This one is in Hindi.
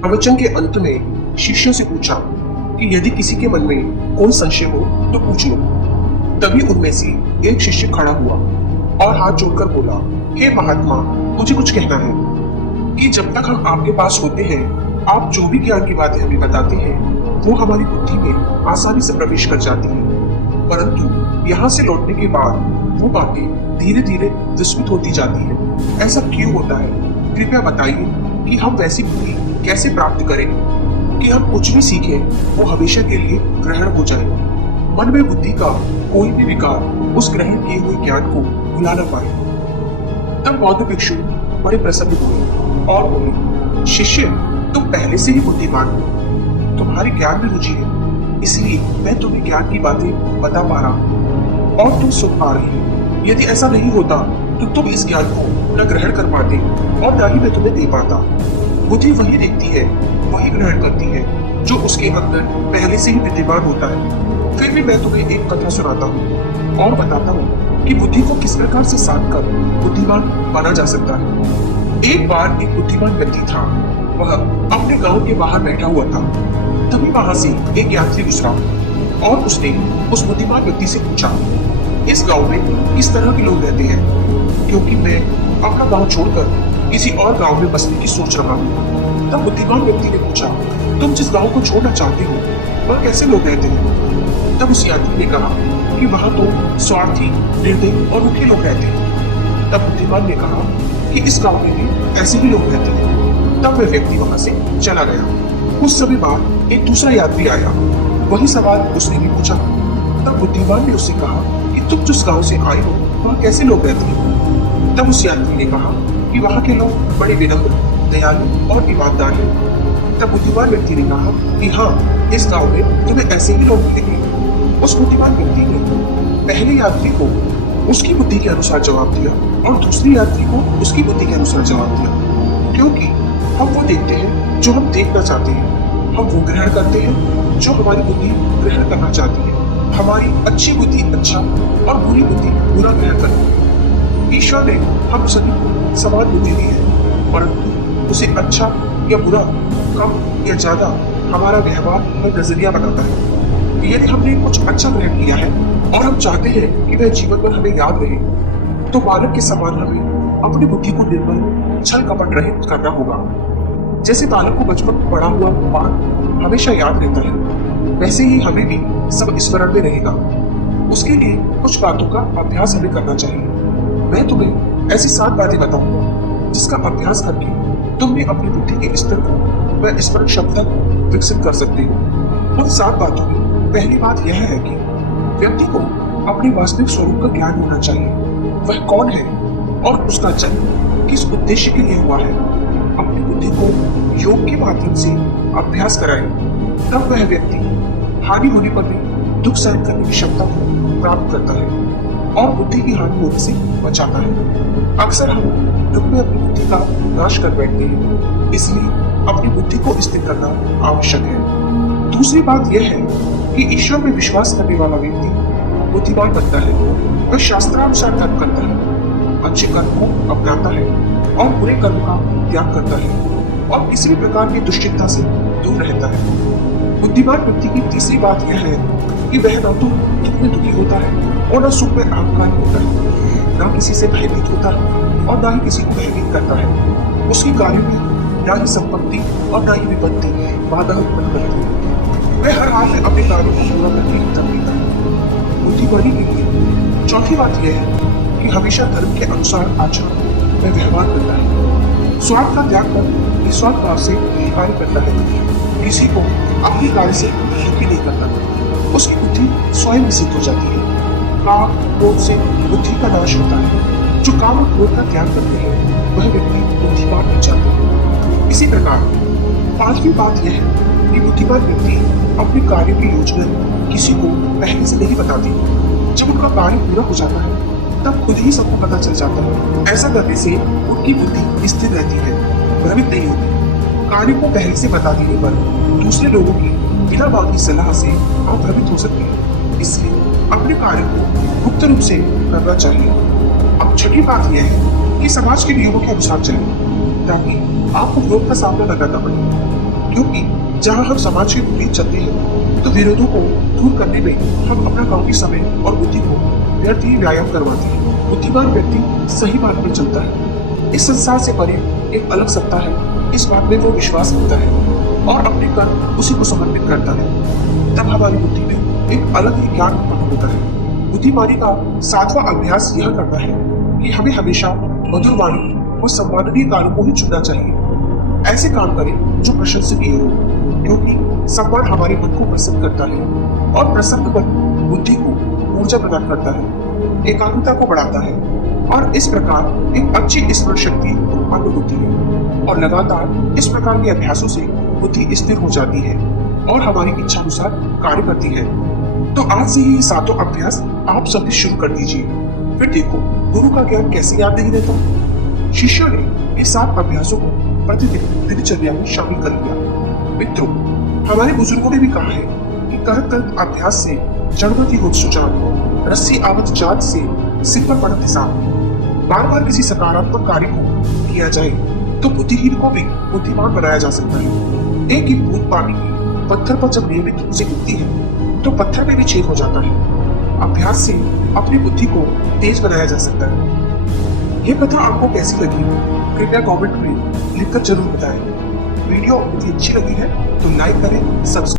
प्रवचन के अंत में शिष्यों से पूछा कि यदि किसी के मन में कोई संशय हो तो पूछ लो। तभी उनमें से एक शिष्य खड़ा हुआ और हाथ जोड़कर बोला, हे महात्मा, मुझे कुछ कहना है कि जब तक हम आपके पास होते हैं, आप जो भी ज्ञान की बातें हमें बताते हैं वो हमारी बुद्धि में आसानी से प्रवेश कर जाती है, परंतु यहाँ से लौटने के बाद वो बातें धीरे धीरे विस्मृत होती जाती है। ऐसा क्यों होता है? कृपया बताइए कि हम वैसी बुद्धि कैसे प्राप्त करें कि हम कुछ भी सीखें वो हमेशा के लिए ग्रहण हो जाए। मन में बुद्धि का कोई भी विकार उस ग्रहण किए हुए ज्ञान को भुला न पाए। तब बौद्ध भिक्षु बड़े प्रसन्न हुए और बोले, शिष्य, तुम पहले से ही बुद्धिमान हो, तुम्हारी ज्ञान में रुचि है, इसलिए मैं तुम्हें ज्ञान की बातें बता पा रहा हूँ और तुम सुन पा रही हो। यदि ऐसा नहीं होता तो तुम इस ज्ञान को न ग्रहण कर पाते और न ही मैं तुम्हें दे पाता। बुद्धि वही देखती है, वही ग्रहण करती है जो उसके अंदर पहले से ही विद्यमान होता है। फिर भी मैं तुम्हें एक कथा सुनाता हूँ और बताता हूँ कि बुद्धि को किस प्रकार से साध कर बुद्धिमान बना जा सकता है। एक बार एक बुद्धिमान व्यक्ति था। वह अपने गांव के बाहर बैठा हुआ था। तभी वहां से एक यात्री गुजरा और उसने उस बुद्धिमान व्यक्ति से पूछा, इस गांव में किस तरह के लोग रहते हैं, क्योंकि मैं अपना गांव छोड़कर किसी और गांव में बसने की सोच रहा हूँ। तब बुद्धिमान व्यक्ति ने पूछा, तुम जिस गांव को छोड़ना चाहते हो वह कैसे लोग रहते हैं? तब उस यात्री ने कहा कि वहां तो स्वार्थी, निर्दयी और रूखे लोग रहते हैं। तब बुद्धिमान ने कहा कि इस गांव में भी ऐसे ही लोग रहते हैं। तब वह व्यक्ति वहां से चला गया। कुछ समय बाद एक दूसरा यात्री आया। वही सवाल उसने भी पूछा। तब बुद्धिमान ने उससे कहा कि तुम जिस गांव से आए हो वहाँ कैसे लोग रहते हैं? तब उस यात्री ने कहा कि वहाँ के लोग बड़े विनम्र, दयालु और ईमानदार हैं। तब बुद्धिमान व्यक्ति ने कहा कि हाँ, इस गांव में तुम्हें ऐसे ही लोग मिलेंगे। उस बुद्धिमान व्यक्ति ने पहले यात्री को उसकी बुद्धि के अनुसार जवाब दिया और दूसरी यात्री को उसकी बुद्धि के अनुसार जवाब दिया, क्योंकि हम वो देखते हैं जो हम देखना चाहते हैं, हम वो ग्रहण करते हैं जो हमारी बुद्धि ग्रहण करना चाहती है। हमारी अच्छी बुद्धि अच्छा और बुरी बुद्धि बुरा ग्रहण करती है। ईश्वर ने हम सभी को समान बुद्धि दी है, परंतु उसे अच्छा या बुरा, कम या ज्यादा हमारा व्यवहार और नजरिया बनाता है। यदि हमने कुछ अच्छा ग्रहण किया है और हम चाहते हैं कि वह जीवन भर हमें याद रहे, तो बालक के समान हमें अपनी बुद्धि को निर्मल, छल कपट रहित करना होगा। जैसे बालक को बचपन में पढ़ा हुआ पाठ हमेशा याद रहता है, वैसे ही हमें भी सब स्मरण में रहेगा। उसके लिए कुछ बातों का अभ्यास हमें करना चाहिए। मैं तुम्हें ऐसी 7 बातें बताऊंगा जिसका अभ्यास करके तुम भी अपनी बुद्धि के स्तर को व स्मरण क्षमता को विकसित कर सकते हो। उन 7 बातों में पहली बात यह है कि व्यक्ति को अपने वास्तविक स्वरूप का ज्ञान होना चाहिए। वह कौन है और उसका जन्म किस उद्देश्य के लिए हुआ है। अपनी बुद्धि को योग के माध्यम से अभ्यास कराएं, तब वह व्यक्ति हानि होने पर भी दुख सहन करने की क्षमता को प्राप्त करता है और बुद्धि की हानि होने से बचाता है। अक्सर हम दुख में अपनी बुद्धि का नाश कर बैठते हैं, इसलिए अपनी बुद्धि को स्थिर करना आवश्यक है। दूसरी बात यह है कि ईश्वर में विश्वास करने वाला व्यक्ति बुद्धिमान बनता है। वह शास्त्रानुसार कर्म करता है, अच्छे कर्म को अपनाता है और बुरे कर्म का त्याग करता है और किसी भी प्रकार की दुश्चिंता से दूर रहता है। बुद्धिमान व्यक्ति की तीसरी बात यह है कि वह न तो दुख में दुखी होता है और न सुख में अहंकारी होता है, न किसी से भयभीत होता है और न ही किसी को भयभीत करता है। उसके कार्य में न ही संपत्ति और न ही विपत्ति बाधा उत्पन्न करती है। वह हर हाल में अपने कार्यों को पूरा करके ही तब लेता है। बुद्धिमानी के लिए चौथी बात यह है कि हमेशा धर्म के अनुसार आचरण व व्यवहार करता है। स्वार्थ का त्याग कर निस्वार्थ भाव से कार्य करता है। किसी को अपनी कार्य से दुखी नहीं करता। उसकी बुद्धि स्वयं विसित हो जाती है। काम क्रोध से बुद्धि का नाश होता है। जो काम और क्रोध का त्याग करते हैं वह व्यक्ति बुद्धिमान बन जाते हैं। इसी प्रकार पांचवी बात यह है कि बुद्धिमान व्यक्ति अपने कार्य की योजना किसी को पहले से नहीं बताती। जब उनका कार्य पूरा हो जाता है तब खुद ही सबको पता चल जाता है। ऐसा करने से उनकी बुद्धि स्थिर रहती है, भ्रमित नहीं होती। कार्य को पहले से बता देने पर दूसरे लोगों की बिना मांगी सलाह से आप भ्रमित हो सकते हैं। इसलिए अपने कार्य को गुप्त रूप से करना चाहिए। अब छठी बात यह है कि समाज के नियमों के अनुसार चलें, ताकि आपको विरोध का सामना न करना पड़े। क्योंकि जहाँ हम समाज के विपरीत चलते हैं तो विरोधों को दूर करने में हम अपना काफी समय और बुद्धि को व्यर्थ ही व्यायाम करवाते हैं। बुद्धिमान व्यक्ति सही मार्ग पर चलता है। इस संसार से परे एक अलग सत्ता है, इस बात में वो विश्वास रखता है और अपने कर्म उसी को समर्पित करता है। तब हमारी बुद्धि में एक अलग ही ज्ञान उत्पन्न होता है। बुद्धिमानी का 7वां अभ्यास यह करता है कि हमें हमेशा मधुर वाणी और सम्माननीय कार्यों को ही चुनना चाहिए। ऐसे काम करें जो प्रशंसनीय हो, क्योंकि सम्मान हमारे मन को प्रसन्न करता है और प्रसन्न मन बुद्धि को ऊर्जा प्रदान करता है, एकाग्रता को बढ़ाता है और इस प्रकार एक अच्छी स्मरण शक्ति उत्पन्न होती है और लगातार इस प्रकार के अभ्यासों से बुद्धि स्थिर हो जाती है और हमारी इच्छा अनुसार कार्य करती है। तो आज से ही ये 7 अभ्यास आप सभी शुरू कर दीजिए, फिर देखो गुरु का ज्ञान कैसे याद नहीं रहता। शिष्यों ने ये 7 अभ्यासों को प्रतिदिन दिनचर्या में शामिल कर लिया। मित्रों, हमारे बुजुर्गों ने भी कहा है कि करत करत अभ्यास से जड़मति होत सुजान, रस्सी आवत जात से सिर पर पड़त हिसाब। बार बार किसी सकारात्मक कार्य को किया जाए तो बुद्धिहीन को भी बुद्धिमान बनाया जा सकता है। एक ही बूंद पानी की पत्थर पर जब नियमित रूप से गिरती है तो पत्थर में भी छेद हो जाता है। अभ्यास से अपनी बुद्धि को तेज बनाया जा सकता है। यह कथा आपको कैसी लगी कृपया कमेंट में लिखकर जरूर बताएं। वीडियो यदि अच्छी लगी है तो लाइक करें, सब्सक्राइब